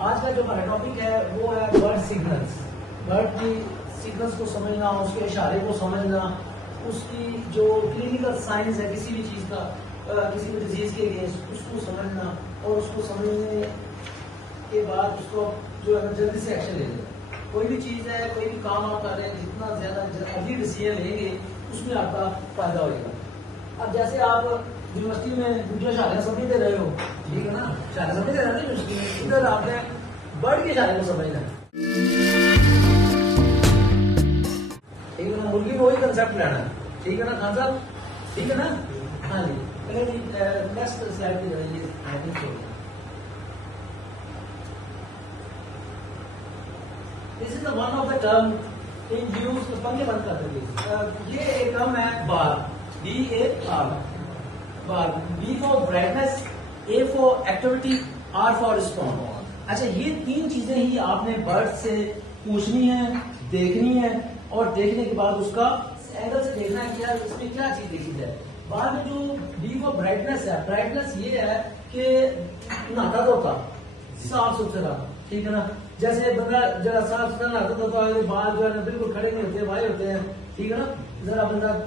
आज का जो हमारा टॉपिक है वो है बर्ड सिग्नल्स। बर्ड की सिग्नल्स को समझना, उसके इशारे को समझना, उसकी जो क्लिनिकल साइंस है किसी भी चीज का, किसी भी डिजीज के अगेंस्ट उसको समझना, और उसको समझने के बाद उसको जो है जल्दी से एक्शन ले लेना। कोई भी चीज है, कोई भी काम आप कर रहे हैं, जितना ज्यादा अभी डिसीजन लेंगे उसमें आपका फायदा होगा। अब जैसे आप यूनिवर्सिटी में दूसरे इशारे समझ दे रहे हो, ठीक है ना, इशारे समझ दे रहे हो यूनिवर्सिटी में, इधर आपने बर्ड के इशारे को समझना, ठीक है ना। मुर्गी में वही कंसेप्ट लेना, ठीक है ना खान साहब, ठीक है ना। हाँ जी, नेक्स्ट स्लाइड पे जाइए। I think so this is one of the term in use, पंखे बंद कर दीजिए। ये एक टर्म है बार, BAR, bar. B for brightness, A for activity, R for response. अच्छा, ये तीन चीजें ही आपने बर्ड से पूछनी है, देखनी है, और देखने के बाद उसका एंगल से देखना है कि यार इसमें क्या चीज देखी जाए। बाद में जो B फॉर ब्राइटनेस है, ब्राइटनेस ये है कि नहाता धोता साफ सुथरा, ठीक है ना। जैसे बंदा जरा साफ सुथरा नहाता धोता है, बाल जो है ना बिल्कुल खड़े नहीं होते, भाई होते हैं, ठीक है ना। जरा बंदा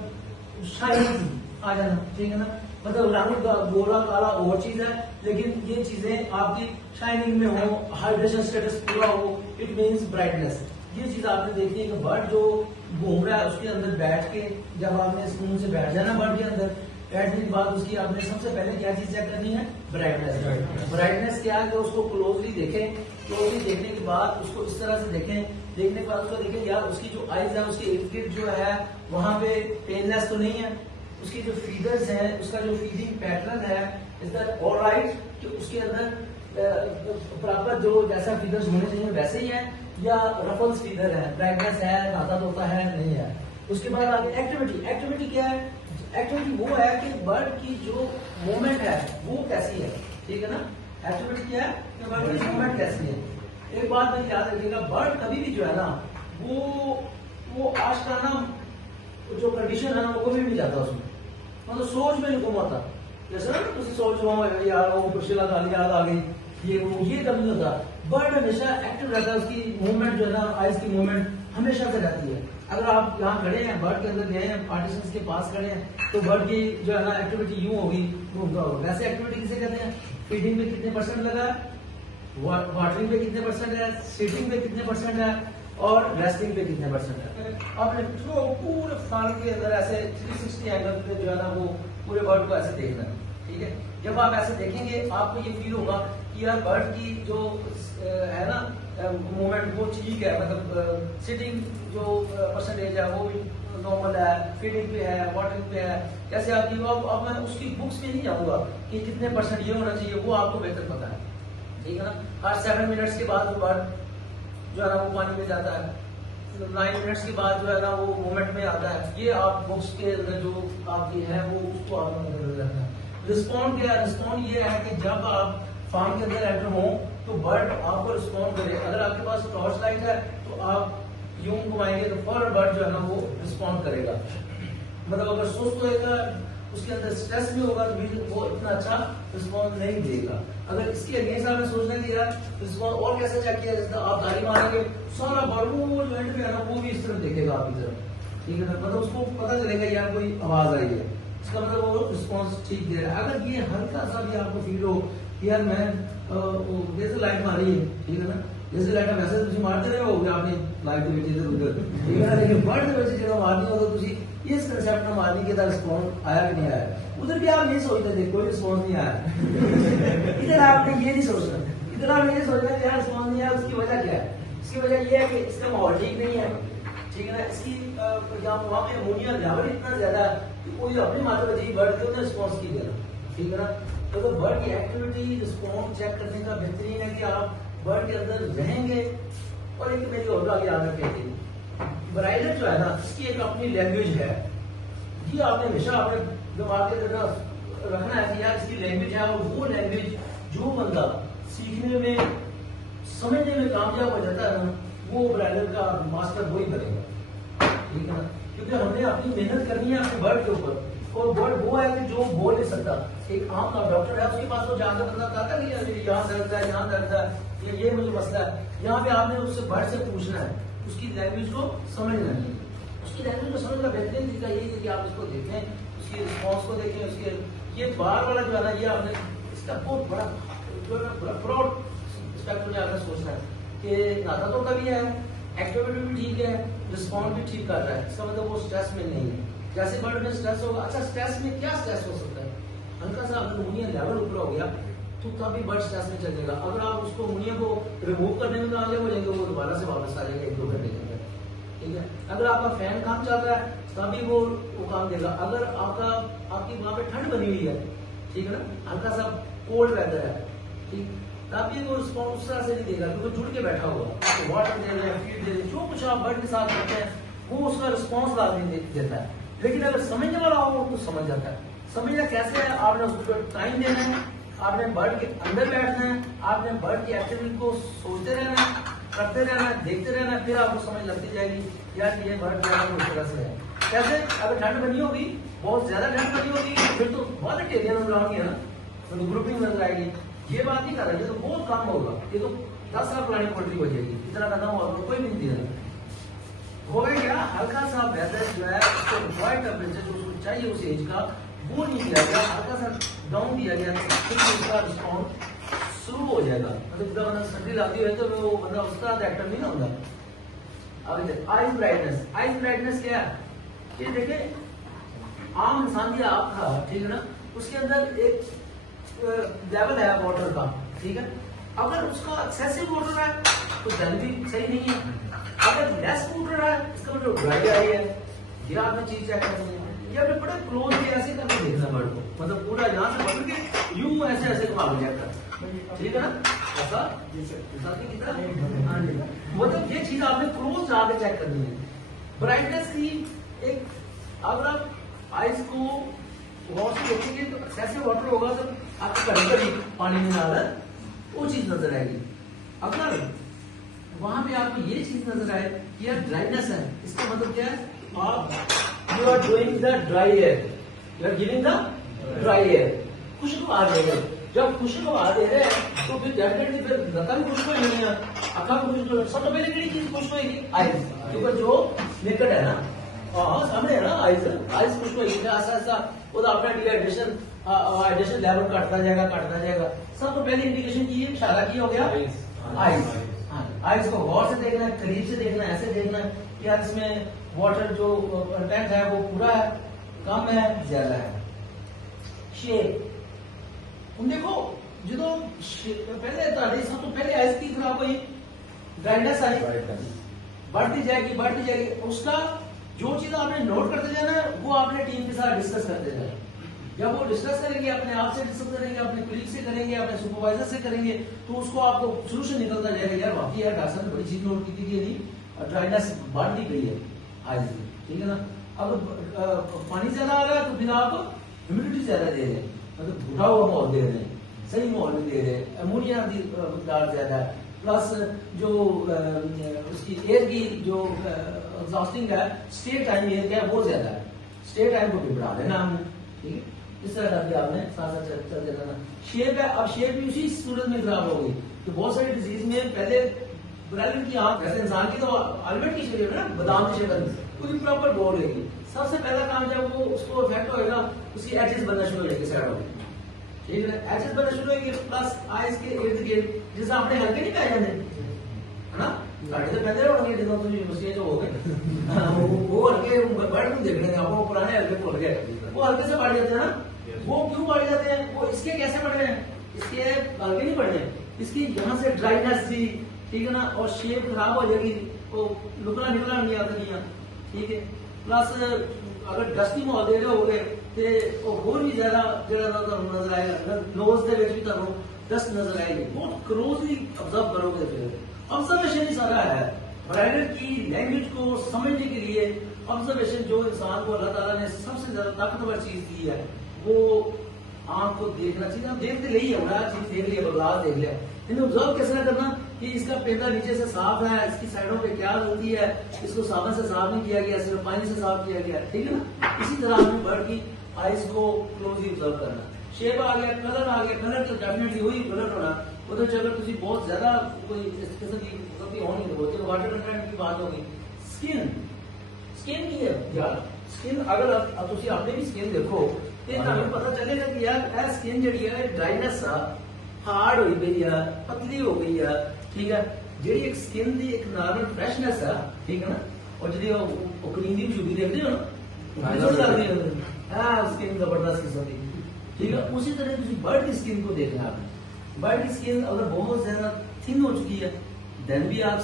शाइनिंग आ जाना, ठीक है ना। मतलब रंग गोरा काला और चीज है, लेकिन ये चीजें आपकी शाइनिंग में हो, हाइड्रेशन स्टेटस पूरा हो, इट मीन्स ब्राइटनेस। ये चीज आपने देखी है कि बर्ड जो घूम रहा है उसके अंदर बैठ के, जब आपने सुकून से बैठ जाना बर्ड के अंदर, बैठने के बाद उसकी आपने सबसे पहले क्या चीज चेक करनी है, ब्राइटनेस। ब्राइटनेस क्या है कि उसको क्लोजली देखें, क्लोजली देखने के बाद उसको इस तरह से देखें, देखने के बाद उसको देखें यार उसकी जो आईज है उसके इर्द गिर्द जो है वहां पे पेनलेस तो नहीं है, उसकी जो फीडर्स है, उसका जो फीडिंग पैटर्न है, इज दैट ऑलराइट, कि उसके अंदर प्रॉपर जो जैसा फीडर्स होने चाहिए वैसे ही है, या रफल्स फीडर है, ब्राइटनेस है, नहाता धोता है, नहीं है। उसके बाद आगे एक्टिविटी। एक्टिविटी क्या है? एक्टिविटी वो है कि बर्ड की जो मूवमेंट है वो कैसी है, ठीक है ना। एक्टिविटी क्या है कि बर्ड की मूवमेंट कैसी है। एक बात में याद रखिएगा, बर्ड कभी भी जो है ना वो आशकाना जो कंडीशन है ना वो कभी भी नहीं जाता उसमें, मतलब सोच में नहीं घुमाता। जैसे ना तुम सोच रहा हो यार वो कुर्सिला गाली याद आ गई, ये कभी नहीं होता। बर्ड हमेशा एक्टिव रहता है, उसकी मूवमेंट जो है ना, आइज की मूवमेंट हमेशा से रहती है। अगर आप यहाँ खड़े हैं, बर्ड के अंदर गए हैं, पार्टीशंस के पास खड़े हैं, तो बर्ड की जो है ना एक्टिविटी यूं होगी, घूमता होगा। वैसे एक्टिविटी किसे कहते हैं? फीडिंग पे कितने परसेंट लगा है, वाटरिंग पे कितने परसेंट है, सीटिंग पे कितने परसेंट है, और रेस्टिंग पे कितने परसेंट है। आपने जो पूरे फार्म के अंदर ऐसे 360 एंगल पे जो है ना वो पूरे बर्ड को ऐसे देखना है, ठीक है। जब आप ऐसे देखेंगे आपको ये फील होगा कि यार बर्ड की जो है ना मूवमेंट वो ठीक है, मतलब सिटिंग जो परसेंटेज है वो भी नॉर्मल है, फीडिंग पे है, वाटरिंग पे है, कैसे आपकी। अब मैं उसकी बुक्स में नहीं जाऊंगा कि कितने परसेंट ये होना चाहिए, वो आपको बेहतर पता है, ठीक है ना। हर 7 मिनट्स के बाद वो बर्ड जो है ना वो पानी में जाता है, 9 मिनट्स के बाद जो है ना वो मूवमेंट में आता है। ये आप बुक्स के अंदर जो आपकी है वो उसको आपको नजर रखना है। रिस्पॉन्ड क्या है? रिस्पॉन्ड ये है कि जब आप फार्म के अंदर एंटर हो तो बर्ड आपको रिस्पॉन्ड करे। अगर आपके पास टॉर्च लाइट है तो आप यूं घुमाएंगे तो फौरन बर्ड जो है ना वो रिस्पॉन्ड करेगा। मतलब अगर सुस्त होएगा, उसके अंदर स्ट्रेस भी होगा, तो भी वो इतना अच्छा रिस्पॉन्स नहीं देगा। अगर इसके अगेंस्ट आपने सोचना कि यार रिस्पॉन्स और कैसे चेक किया, जैसे आप ताली मारेंगे सारा बर्ड वो जो एंड पे है ना वो भी इस तरफ देखेगा आपकी तरफ, ठीक है ना। मतलब उसको पता चलेगा यार कोई आवाज आई है, इसका मतलब वो रिस्पॉन्स ठीक दे रहा है। अगर ये हल्का सा भी आपको फील हो यार मैं जैसे लाइट मारी है, ठीक है ना, जैसे लाइट वैसे तुम मारते रहे हो आपने लाइट के इधर उधर, ठीक है ना, लेकिन बर्ड के जो मारनी हो तो तुम इस कंसेप्ट में मारनी के रिस्पॉन्स आया कि नहीं आया। उधर भी आप ये सोचते थे कोई रिस्पॉन्स नहीं आया इधर आपने ये नहीं सोचना, इधर आपने ये सोचना कि यार रिस्पॉन्स नहीं आया, उसकी वजह क्या है? इसकी वजह ये है कि इसका माहौल ठीक नहीं है, ठीक है ना। इसकी वहाँ पे अमोनिया लेवल इतना ज्यादा है कि कोई अपनी मात्र बर्ड के उन्हें रिस्पॉन्स की देना, ठीक है ना। तो बर्ड की एक्टिविटी रिस्पॉन्स चेक करने का बेहतरीन है कि आप बर्ड के अंदर रहेंगे। और एक मेरी और बात याद रखेंगे, ब्राइलर जो है ना इसकी एक अपनी लैंग्वेज है, ये आपने हमेशा अपने दिमाग के अंदर रखना है कि यार इसकी लैंग्वेज है, और वो लैंग्वेज जो बंदा सीखने में समझने में कामयाब हो जाता है ना वो ब्राइलर का मास्टर वही बनेगा, ठीक है ना। क्योंकि हमने अपनी मेहनत करनी है अपने बर्ड के ऊपर, और बर्ड वो है कि जो बोल नहीं सकता। एक आम डॉक्टर है उसके पास तो जाकर बंदा कहता है यहाँ दर्द है, यहाँ दर्द है, ये मुझे मसला है। यहाँ पे आपने उससे बर्ड से पूछना है, उसकी लैंग्वेज को समझना है। उसकी लैंग्वेज को समझना बेहतरीन तरीका यही है कि आप उसको देखें, उसकी रिस्पॉन्स को देखें। उसके ये बार वाला जो है ना, ये आपने इसका बहुत बड़ा जो है ना ब्रॉड स्पेक्ट्रम में आपने सोचना है कि नाता तो कभी है, एक्टिविटी भी ठीक है, रिस्पॉन्स भी ठीक कर रहा है, इसका मतलब वो स्ट्रेस में नहीं है। जैसे बर्ड में स्ट्रेस होगा, अच्छा स्ट्रेस में क्या स्ट्रेस हो सकता है, हल्का सा अमोनिया लेवल ऊपर हो गया तो तभी बर्ड स्ट्रेस में चल जाएगा। अगर आप उसको अमोनिया को रिमूव करने में कामयाब हो जाएंगे, वो दोबारा से वापस आ जाएगा 1-2 घंटे के अंदर, ठीक है। अगर आपका फैन काम चल रहा है तभी वो काम देगा। अगर आपकी वहां पे ठंड बनी हुई है, ठीक है ना, हल्का सा कोल्ड वेदर है, ठीक, तभी वो रिस्पॉन्स उस तरह से नहीं देगा क्योंकि जुड़ के बैठा हुआ। तो वाटर दे रहे हैं, फीड दे रहे हैं, जो कुछ आप बर्ड के साथ करते हैं वो उसका रिस्पॉन्स लाजमी देता है। लेकिन अगर समझने वाला हो तो समझ जाता है। समझना कैसे है, आपने उसको टाइम देना है, आपने बर्ड के अंदर बैठना है, आपने बर्ड की एक्टिविटी को सोचते रहना है, करते रहना है, देखते रहना है, फिर आपको समझ लगती जाएगी यार ये बर्ड जो है वो इस तरह से है। कैसे, अगर ठंड बनी होगी, बहुत ज्यादा ठंड बनी होगी, फिर तो बहुत एरिया नजर आएंगे ना, तो ग्रुपिंग नजर आएगी। ये बात नहीं कर रहा, ये तो बहुत कम होगा, ये तो 10 साल पुरानी पोल्ट्री हो जाएगी, इतना का ना होगा, कोई भी नहीं दिया हो गया। हल्का सा वेदर जो है उसको रिक्वायर्ड टेम्परेचर जो उसको चाहिए उस एज का वो नहीं दिया गया, हल्का सा डाउन दिया गया तो फिर उसका रिस्पॉन्स शुरू हो जाएगा। मतलब जब बंदा सर्दी लगती है तो वो बंदा उस तरह एक्टर नहीं ना होगा। अब आइज ब्राइटनेस, आइज ब्राइटनेस क्या है, ये देखे आम इंसान की आँख था, ठीक है ना, उसके अंदर एक लेवल है वाटर का, ठीक है। अगर उसका एक्सेसिव वाटर है तो जल भी सही नहीं है, अगर लेस वाटर है इसका मतलब ड्राई आई है। ये आपने चीज चेक करनी है, ये आपने बड़े क्लोज भी ऐसे करके देखना बर्ड को, मतलब पूरा यहाँ से पकड़ के यूं ऐसे ऐसे घुमा लिया, ठीक है ना, ऐसा कितना, मतलब ये चीज आपने क्लोज जाके चेक करनी है। ब्राइटनेस की एक, अगर आप आइस को गौर से देखेंगे तो एक्सेसिव वाटर होगा तो आपको कभी कभी पानी में डाल वो चीज नजर आएगी। अगर वहां पे आपको ये चीज नजर आए कि यार ड्राइनेस है, इसका मतलब क्या है, आप you are doing the dry air, you are giving the dry air, खुशबू आ रही है। जब खुशबू आ रही है तो फिर डेफिनेटली फिर लता भी खुशबू नहीं है, अखा भी खुशबू। सबसे पहले कड़ी चीज खुशबू है आइज, क्योंकि जो निकट है ना, हाँ सामने है ना, आइज आइज खुशबू ऐसा ऐसा वो तो अपना डिहाइड्रेशन हाइड्रेशन लेवल काटता जाएगा। सबसे पहले इंडिकेशन की इशारा की हो गया आइज। आइज को गौर से देखना है, करीब से देखना है, ऐसे देखना है कि यार इसमें वाटर जो कंटेंट है वो पूरा है, कम है, ज्यादा है। शेप तुम देखो जो पहले सब तो पहले आइज की खराब हुई, ड्राइनेस आई, बढ़ती जाएगी, उसका जो चीज आपने नोट करते जाना है वो आपने टीम के साथ डिस्कस करते जाना। जब वो डिस्कस करेंगे, अपने आप से डिस्कस करेंगे, अपने कलीग से करेंगे, अपने सुपरवाइजर से करेंगे, तो उसको आपको सोल्यूशन निकलता जाएगा, यार वाकई यार डॉक्टर ने बड़ी चीज नोट की थी कि ड्राइनेस बढ़ दी गई है आज, ठीक है ना। अब पानी ज्यादा आ रहा है तो फिर आप ह्यूमिडिटी ज्यादा दे रहे हैं, मतलब घुटा हुआ माहौल दे रहे हैं, सही माहौल में दे रहे हैं, अमोनिया की मिकदार ज्यादा है, प्लस जो उसकी एयर की जो एग्जॉस्टिंग है, स्टे टाइम एयर का वो ज्यादा है, स्टे टाइम को भी बढ़ा देना हमने, ठीक है। इस तरह करके आपने साथ साथ चल देना। शेप है, अब शेप भी उसी सूरत में खराब हो गई तो बहुत सारी डिजीज में पहले ब्राइलर की आंख, वैसे इंसान की तो आलमंड की शेप है ना, बादाम की शेप पूरी प्रॉपर बोल रहेगी। सबसे पहला काम जब वो उसको इफेक्ट होएगा उसकी एजेस बनना शुरू हो जाएगी साइडों में, ठीक है, एजेस बनना शुरू होंगे, प्लस आइज के इर्द गिर्द जिससे आपने हल्के नहीं पाए जाते है ना, साढ़े तो पहले होंगे जितना तुम यूनिवर्सिटी जो हो गए वो हल्के बढ़ देख लेंगे, आपको पुराने हल्के भूल गए, वो हल्के से बढ़ जाते हैं ना। वो क्यों बढ़ जाते हैं, वो इसके कैसे बढ़ रहे हैं, इसके हल्के नहीं बढ़ रहे, इसकी यहाँ से ड्राइनेस थी, ठीक है ना, और शेप खराब हो जाएगी, वो निकला नहीं आता, ठीक है। प्लस अगर डस्टी माहौल दे रहे हो गए तो होर भी ज्यादा नजर आएगा, नोज के भी ਤੁਹਾਨੂੰ डस्ट नजर आएगी, बहुत क्लोजली ऑब्जर्व करोगे। फिर ऑब्जर्वेशन ही सारा है, ब्राइलर की लैंग्वेज को समझने के लिए ऑब्जर्वेशन, जो इंसान को अल्लाह ताला ने सबसे ज्यादा ताकतवर चीज दी है वो आंख को देखना चाहिए। हम देखते ले ही बड़ा चीज देख लिया, बदलाव देख लिया, इन्हें ऑब्जर्व कैसे ना करना कि इसका पेंदा नीचे से साफ है, इसकी साइडों पे क्या गलती है, इसको साबुन से साफ नहीं किया गया, सिर्फ पानी से साफ किया गया, ठीक है ना। इसी तरह हमें बर्ड की आइज को क्लोजली ऑब्जर्व करना। शेप आ गया, कलर आ गया, कलर तो डेफिनेटली वही कलर होना ਉਹਦੇ ਚ ਅਗਰ ਤੁਸੀਂ ਬਹੁਤ ਜ਼ਿਆਦਾ ਕੋਈ ਇਸ ਕਿਸਮ ਦੀ ਗਲਤੀ ਹੋਣੀ ਹੋ ਤੇ ਵਾਟਰ ਕੰਟੈਂਟ की बात होगी। स्किन की है यार, स्किन अगर ਤੁਸੀਂ ਆਪਣੇ ਵੀ स्किन देखो ਤੇ ਤੁਹਾਨੂੰ ਪਤਾ ਚੱਲੇਗਾ ਕਿ ਯਾਰ ਇਹ स्किन ਜਿਹੜੀ ਹੈ ਡਰਾਈਨੈਸ ਆ, ਹਾਰਡ ਹੋਈ ਪਈ ਆ, ਪਤਲੀ ਹੋ ਗਈ ਆ, ਠੀਕ ਹੈ। ਜਿਹੜੀ ਇੱਕ स्किन ਦੀ ਇੱਕ ਨਾਰਮਲ ਫਰੈਸ਼ਨੈਸ ਆ, ਠੀਕ ਹੈ ਨਾ, और ਜਿਹੜੀ ਉਹ ਕਰੀਮ ਦੀ ਸ਼ੂਗੀ ਦੇਖਦੇ ਹੋ ਨਾ, ਨਜ਼ਰ ਲੱਗਦੀ है हाँ स्किन जबरदस्त किस्म की, ठीक है। उसी तरह किसी बर्ड की स्किन को देखना आपने, बर्ड की स्किन अगर बहुत ज्यादा थिन हो चुकी है देन भी आप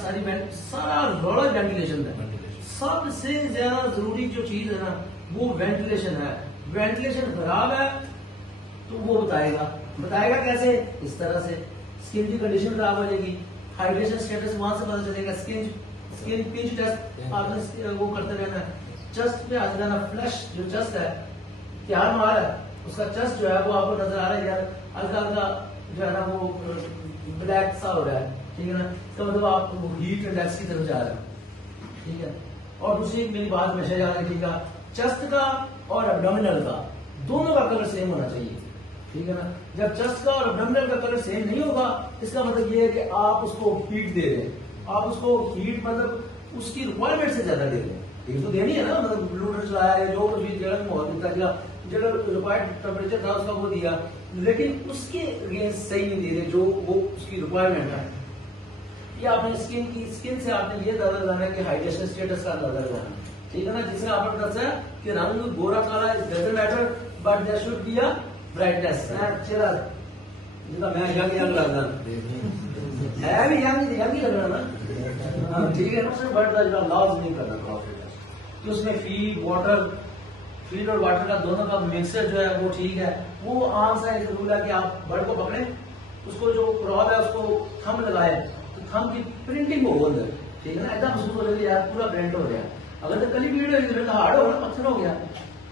सारा रौला वेंटिलेशन है। सबसे ज्यादा जरूरी जो चीज है ना वो वेंटिलेशन है। वेंटिलेशन खराब है तो वो बताएगा कैसे, इस तरह से स्किन की कंडीशन खराब हो जाएगी, हाइड्रेशन स्टेटस वहां से पता चलेगा। स्किन पिंच टेस्ट आपने वो करते रहना है, चेस्ट पे आ जाना, फ्लैश जो चेस्ट है तैयार मार है उसका चेस्ट जो है वो आपको नजर आ रहा है यार हल्का हल्का जो है ना वो ब्लैक सा हो रहा है, ठीक है ना, इसका मतलब आप हीट इंडेक्स की तरफ जा रहे हैं, ठीक है। और दूसरी मेरी बात हमेशा याद रखिएगा, चेस्ट का और एब्डोमिनल का दोनों का कलर सेम होना चाहिए, ठीक है ना। जब चेस्ट का और एब्डोमिनल का कलर सेम नहीं होगा इसका मतलब ये है कि आप उसको हीट दे रहे हैं, आप उसको हीट मतलब उसकी रिक्वायरमेंट से ज्यादा दे रहे हैं, ये तो देनी है ना, मतलब ब्लूटूथ चलाया है जो कुछ भी जगह मौजूद था जो रिक्वायर्ड टेम्परेचर था उसका वो दिया, लेकिन उसके अगेंस्ट सही नहीं दे रहे जो वो उसकी रिक्वायरमेंट है। ये आपने स्किन से आपने ये अंदाजा लगाना है कि हाइड्रेशन स्टेटस का अंदाजा लगाना, ठीक है ना। जिसमें आपने बताया कि रंग गोरा काला is doesn't matter but there should be a brightness. चला जितना मैं यंग लगता है भी यंग ही लगना ना, ठीक है ना, सिर्फ बट का लॉज नहीं करना प्रॉफिट है। तो उसमें फीड और वाटर का दोनों का मिक्सचर जो है वो ठीक है। वो आम सा एक रूल है कि आप बर्ड को पकड़े, उसको जो रॉड है उसको थंब लगाए तो थंब की प्रिंटिंग को होल है, ठीक है ना, एकदम महसूस हो जाए यार पूरा प्रिंट हो गया। अगर तो कली भीड़ होगी तो हार्ड होगा, पत्थर हो गया,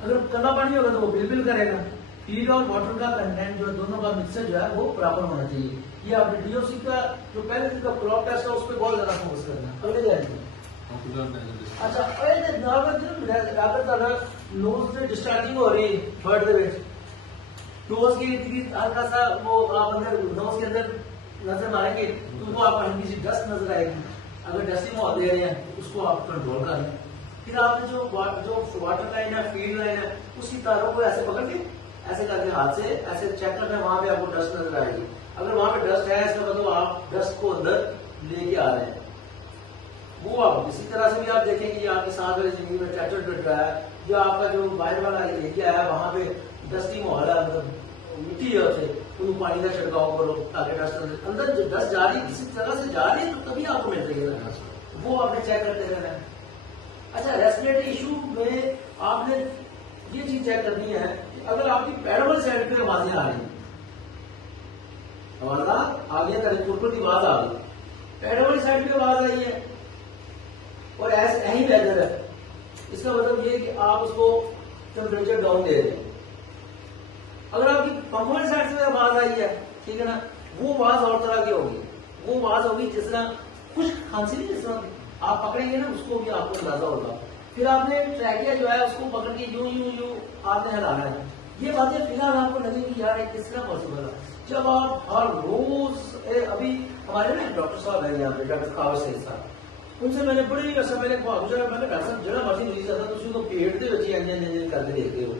अगर कला पानी होगा तो वो बिल्कुल करेगा। फीड और वाटर का कंटेंट जो है दोनों का मिक्सचर जो है वो प्रॉपर होना चाहिए। ये आपने डीओसी का जो पहले दिन का क्रॉप टेस्ट है उस पर बहुत ज्यादा फोकस करना है। अगले जाएंगे अच्छा अगर नोज से डिस्चार्जिंग हो रही बर्ड के ਵਿੱਚ नोज की हल्का सा वो आप अंदर नोज के अंदर नजर मारेंगे तो उनको आप हल्की सी डस्ट नजर आएगी। अगर डस्टी माहौल दे रहे हैं उसको आप कंट्रोल कर लें। फिर आपने जो वाटर लाइन है फीड लाइन है उसकी तारों को ऐसे पकड़ के ऐसे करके हाथ से ऐसे चेक करना है, वहां पे आपको डस्ट नजर आएगी। अगर वहां पे डस्ट है इसका मतलब आप डस्ट को अंदर लेके आ रहे हैं। वो आप इसी तरह से भी आप देखेंगे ये आपकी सांस वाली जिंदगी में ट्रैक्टर डट रहा है या आपका जो बाहर वाला एरिया है वहां पे डस्टी माहौल है, मतलब मिट्टी है उसे उनको पानी का छिड़काव करो ताकि डस्ट अंदर जो डस्ट जा रही है किसी तरह से जा रही है तो तभी आपको मिल रही है, वो आपने चेक करते रहना है। अच्छा रेस्पिरेटरी इशू में आपने ये चीज चेक करनी है कि अगर आपकी पैराबल साइड पे आवाजें आ रही है, आवाज आ गया ऊपर की आवाज आ गई, पैराबल साइड पे आवाज आई है और ऐसे यही वेदर है, इसका मतलब ये कि आप उसको टेम्परेचर डाउन दे रहे हैं। अगर आपकी पंखवाली साइड से आवाज आई है, ठीक है ना, वो आवाज और तरह की होगी, वो आवाज होगी जिस तरह कुछ खांसी नहीं, जिस तरह आप पकड़ेंगे ना उसको भी आपको अंदाजा होगा। फिर आपने ट्रैकिया जो है उसको पकड़ के यूं यूं यूं आपने हिलाना है। ये बातें फिलहाल आपको लगेगी यार किस तरह पॉसिबल है जब आप हर रोज अभी हमारे ना डॉक्टर साहब है यहाँ पे डॉक्टर कावड़ सिंह साहब, उनसे मैंने बड़ी अर्सा पहले मैंने डॉक्टर साहब जरा मर्जी मरीज आता तो उसको पेट के बच्चे इंजन करके देखते हो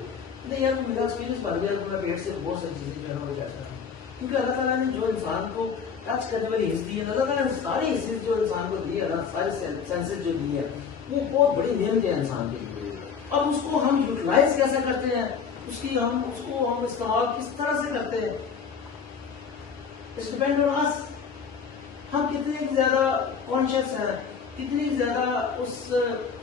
नहीं यार मेरा एक्सपीरियंस बन गया पूरा पेट से बहुत सारी चीजें जो है वो जाता है, क्योंकि अल्लाह ताला ने जो इंसान को टच करने वाली हिस्स दी है, अल्लाह ताला ने सारी हिस्से जो इंसान को दी है ना, सारी सेंसेस जो दी है वो बहुत बड़ी नेमत है इंसान के लिए। अब उसको हम यूटिलाइज कैसे करते हैं, उसको हम इस्तेमाल किस तरह से करते हैं, इट्स डिपेंड ऑन अस। हम कितने ज्यादा कॉन्शियस हैं, कितनी ज्यादा उस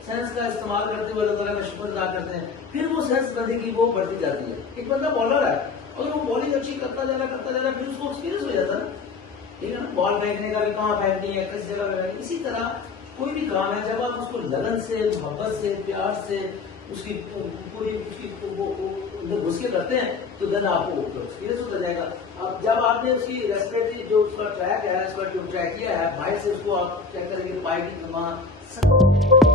सेंस का इस्तेमाल करते हुए अल्लाह ताला का शुक्र अदा करते हैं, फिर वो सेंस बंदगी वो बढ़ती जाती है। एक बंदा बॉलर है, अगर वो बॉलिंग अच्छी करता जा रहा फिर उसको एक्सपीरियंस हो जाता है, ठीक है ना, बॉल फेंकने का भी कहाँ फेंकनी है, किस जगह फेंकनी। इसी तरह कोई भी काम है जब आप उसको लगन से, मोहब्बत से, प्यार से उसकी पूरी उसकी घुस के करते हैं तो देन आपको एक्सपीरियंस होता जाएगा। अब जब आपने उसकी रेस्पिरेटरी जो उसका ट्रैक है, उसका जो ट्रैक किया है बाहर से उसको आप चेक करेंगे पाइप की